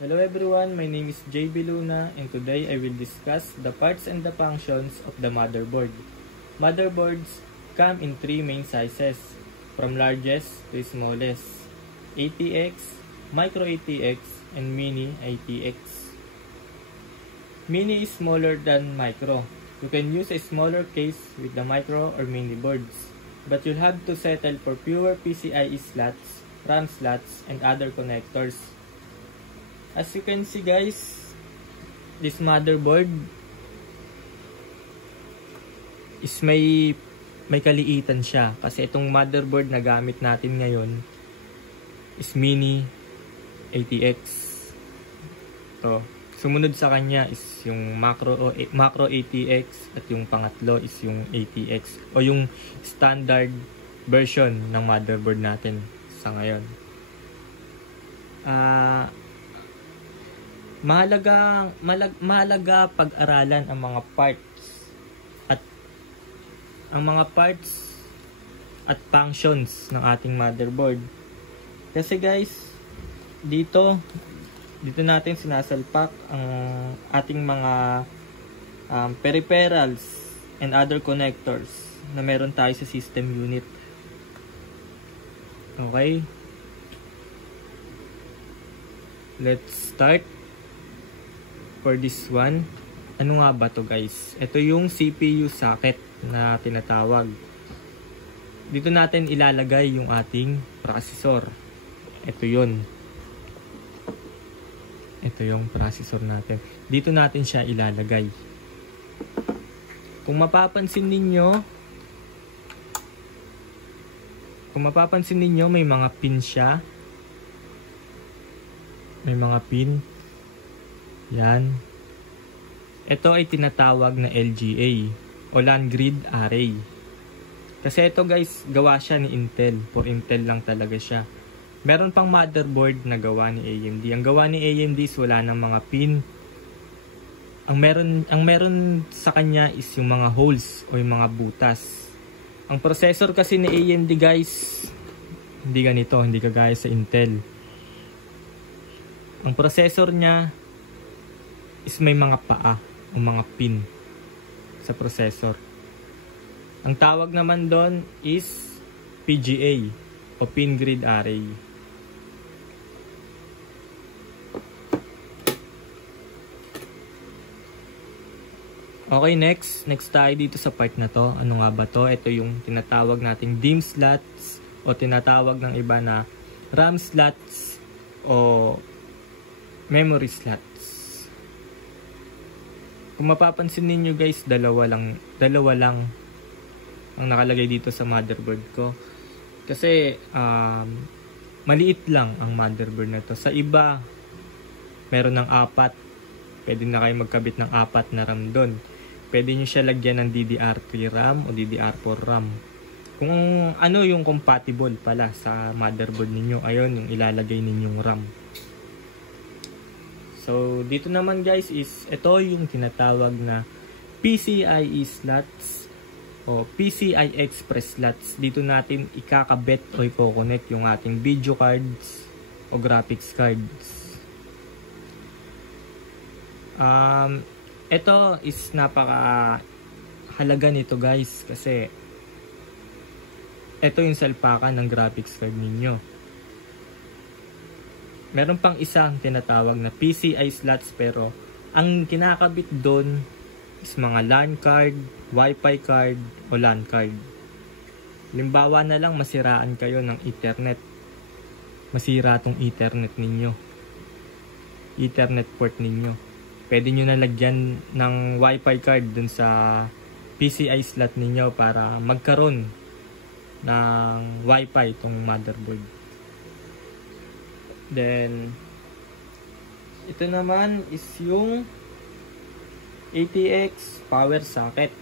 Hello everyone, my name is JB Luna and today I will discuss the parts and the functions of the motherboard. Motherboards come in three main sizes, from largest to smallest: ATX, Micro ATX, and Mini ATX. Mini is smaller than Micro. You can use a smaller case with the Micro or Mini boards, but you'll have to settle for fewer PCIe slots, RAM slots, and other connectors. As you can see guys, this motherboard is may kaliitan siya kasi itong motherboard na gamit natin ngayon is Mini ATX. So, sumunod sa kanya is yung Macro ATX at yung pangatlo is yung ATX o yung standard version ng motherboard natin sa ngayon. Mahalaga pag-aralan ang mga parts at functions ng ating motherboard. Kasi guys, dito natin sinasalpak ang ating mga peripherals and other connectors na meron tayo sa system unit. Okay? Let's start. For this one, ano nga ba to guys? Ito yung CPU socket na tinatawag. Dito natin ilalagay yung ating processor. Ito yun. Ito yung processor natin. Dito natin siya ilalagay. Kung mapapansin ninyo, may mga pin siya. May mga pin. Yan. Ito ay tinatawag na LGA o LAN Grid Array. Kasi ito guys, gawa siya ni Intel. For Intel lang talaga siya. Meron pang motherboard na gawa ni AMD. Ang gawa ni AMD is wala ng mga pin. Ang meron sa kanya is yung mga holes o yung mga butas. Ang processor kasi ni AMD guys, hindi ganito, hindi kagaya sa Intel. Ang processor niya is may mga paa o mga pin sa processor. Ang tawag naman doon is PGA o Pin Grid Array. Okay, next tayo dito sa part na to. Ano nga ba to? Ito yung tinatawag nating DIMM slots o tinatawag ng iba na RAM slots o memory slots. Kung mapapansin ninyo guys, dalawa lang ang nakalagay dito sa motherboard ko. Kasi maliit lang ang motherboard na to. Sa iba, meron ng 4. Pwede na kayo magkabit ng 4 na RAM doon. Pwede nyo siya lagyan ng DDR3 RAM o DDR4 RAM. Kung ano yung compatible pala sa motherboard ninyo, ayun yung ilalagay ninyong RAM. So, dito naman guys is, ito yung tinatawag na PCIe slots o PCI Express slots. Dito natin ikakabit o i-connect yung ating video cards o graphics cards. Ito is napaka-halaga nito guys kasi ito yung salpakan ng graphics card ninyo. Meron pang isang tinatawag na PCI slots pero ang kinakabit doon is mga LAN card, Wi-Fi card o LAN card. Halimbawa na lang masiraan kayo ng Ethernet. Masira tong Ethernet ninyo. Ethernet port ninyo. Pwede nyo na lagyan ng Wi-Fi card dun sa PCI slot ninyo para magkaroon ng Wi-Fi itong motherboard. Then, ito naman is yung ATX power socket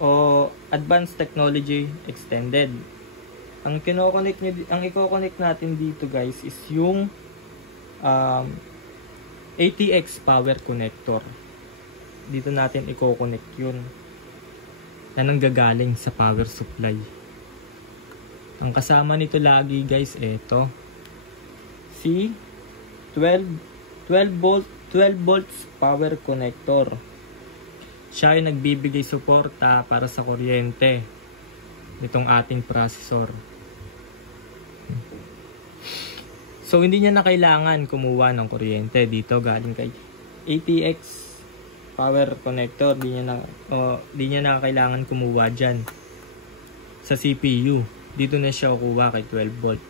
o Advanced Technology Extended. Ang i-connect natin dito guys is yung ATX power connector. Dito natin i-connect yun na nanggagaling sa power supply. Ang kasama nito lagi guys, ito si 12 volts power connector. Siya yung nagbibigay suporta para sa kuryente nitong ating processor. So hindi niya na kailangan kumuha ng kuryente dito galing kay ATX power connector. Di niya na kailangan kumuha dyan sa CPU. Dito na siya kukuha kay 12 volts.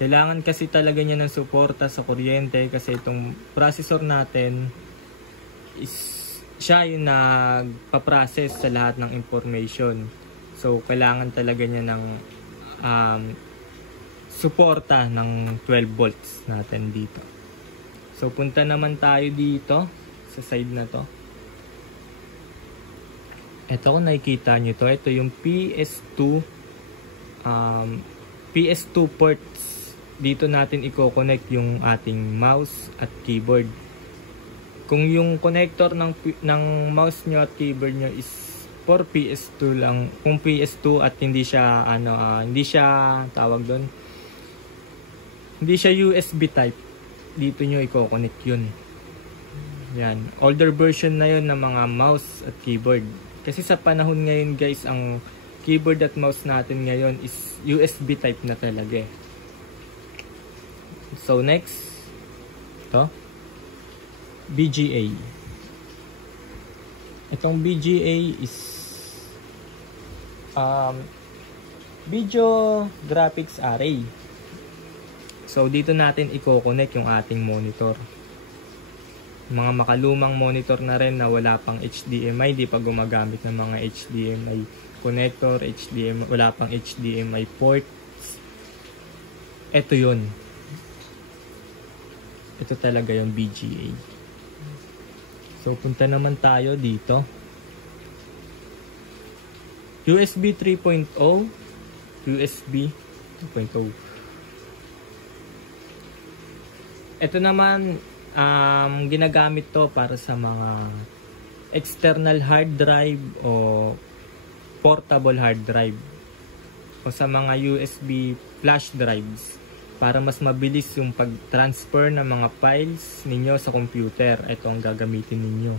Kailangan kasi talaga niya ng suporta sa kuryente kasi itong processor natin is siya yung nagpa-process sa lahat ng information. So kailangan talaga niya ng suporta ng 12 volts natin dito. So punta naman tayo dito sa side na to. Ito kung nakikita nyo to, ito yung PS2 ports. Dito natin i-connect yung ating mouse at keyboard. Kung yung connector ng mouse nyo at keyboard nyo is for PS2 lang, kung PS2 at hindi siya hindi siya tawag doon, hindi siya USB type, dito nyo i-connect yun. Yan, older version na yun ng mga mouse at keyboard. Kasi sa panahon ngayon guys, ang keyboard at mouse natin ngayon is USB type na talaga eh. So next, ito, BGA. Itong BGA is Video Graphics Array. So dito natin i-connect yung ating monitor. Mga makalumang monitor na rin na wala pang HDMI, di pa gumagamit ng mga HDMI connector, wala pang HDMI port. Ito yun. Ito talaga yung BGA. So punta naman tayo dito. USB 3.0, USB 2.0. Ito naman ginagamit to para sa mga external hard drive o portable hard drive o sa mga USB flash drives para mas mabilis yung pag-transfer ng mga files ninyo sa computer. Ito ang gagamitin ninyo.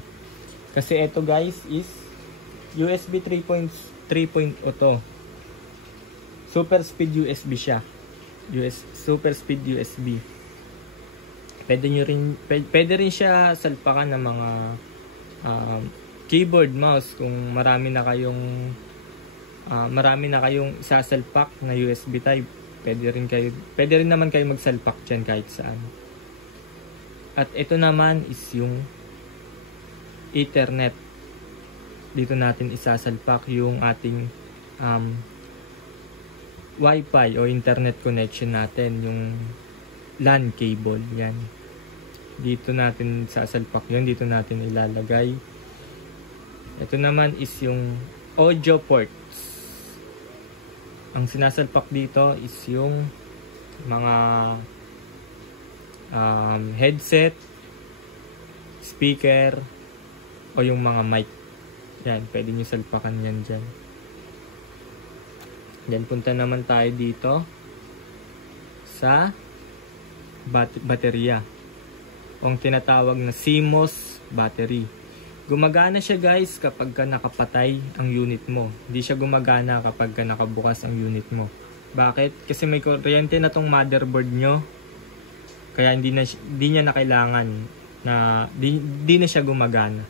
Kasi ito guys is USB 3.0 to. Super speed USB siya. Super speed USB. Pwede rin siya salpakan ng mga keyboard, mouse kung marami na kayong isasalpak na USB type. Pwede rin naman kayo magsalpak dyan kahit saan. At ito naman is yung Ethernet. Dito natin isasalpak yung ating Wi-Fi o internet connection natin, yung LAN cable. Yan. Dito natin sasalpak yun. Dito natin ilalagay. Ito naman is yung audio ports. Ang sinasalpak dito is yung mga headset, speaker, o yung mga mic. Yan, pwede nyo salpakan yan dyan. Then punta naman tayo dito sa baterya. O ang tinatawag na CMOS battery. Gumagana siya guys kapag ka nakapatay ang unit mo. Hindi siya gumagana kapag ka nakabukas ang unit mo. Bakit? Kasi may kuryente na tong motherboard nyo. Kaya hindi niya na kailangan na di na siya gumagana.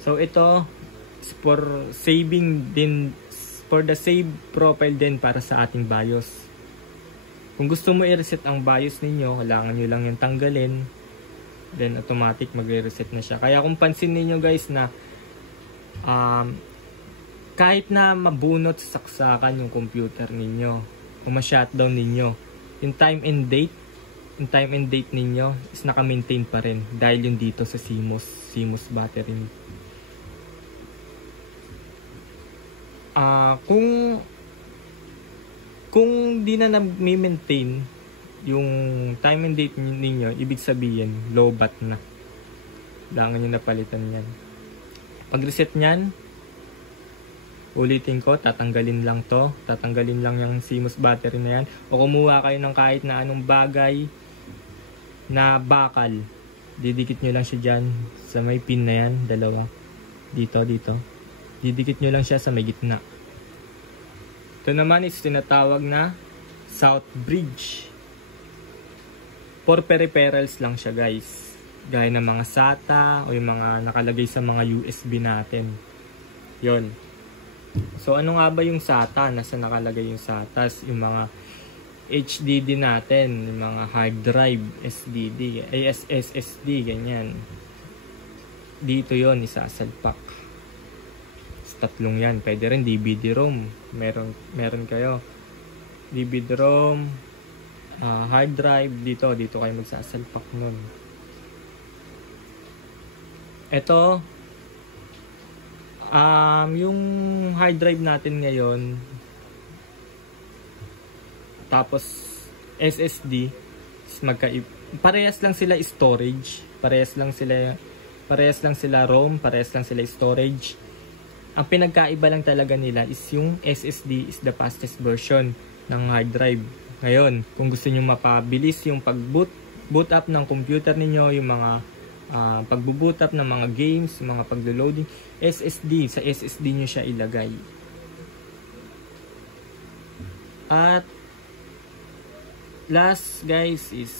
So ito for saving din, for the save profile din para sa ating BIOS. Kung gusto mo i-reset ang BIOS ninyo, kailangan nyo lang yung tanggalin. Then automatic magre-reset na siya. Kaya kung pansin niyo guys na kahit na mabunot sa saksakan yung computer ninyo o ma-shutdown ninyo, yung time and date ninyo is naka-maintain pa rin dahil yung dito sa CMOS battery. Kung di na na-maintain yung time and date ninyo, ibig sabihin low bat na. Kailangan nyo napalitan yan. Pag reset nyan, ulitin ko, tatanggalin lang to. Tatanggalin lang yung CMOS battery na yan. O kumuha kayo ng kahit na anong bagay na bakal. Didikit nyo lang siya dyan sa may pin na yan, dalawa. Dito. Didikit nyo lang siya sa may gitna. Ito naman is tinatawag na South Bridge. For peripherals lang siya guys. Gaya ng mga SATA o yung mga nakalagay sa mga USB natin. Yon. So ano nga ba yung SATA? Nasa nakalagay yung SATA? Yung mga HDD natin, yung mga hard drive, SSD, ganyan. Dito yon isasalpak. Tatlong yan. Pwede rin DVD-ROM. Meron kayo. DVD-ROM, hard drive, dito kayo magsasalpak nun. Ito, yung hard drive natin ngayon, tapos SSD, parehas lang sila storage, parehas lang sila ROM, parehas lang sila storage. Ang pinagkaiba lang talaga nila is yung SSD is the fastest version ng hard drive. Ngayon, kung gusto niyo mapabilis yung pag-boot up ng computer niyo, yung mga pag-boot up ng mga games, yung mga pag-loading, sa SSD niyo siya ilagay. At last guys is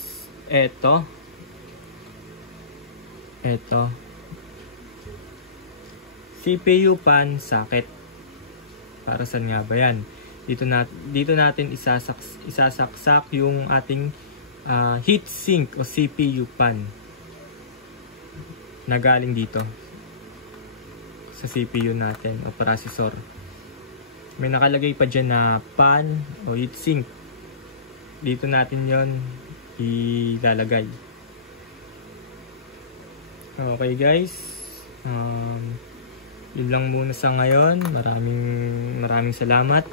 eto. CPU pan socket. Para saan nga ba yan? Dito natin isasaksak yung ating heatsink o CPU pan na galing dito sa CPU natin o processor. May nakalagay pa dyan na pan o heatsink. Dito natin yon ilalagay. Okay guys. Yun lang muna sa ngayon. Maraming salamat.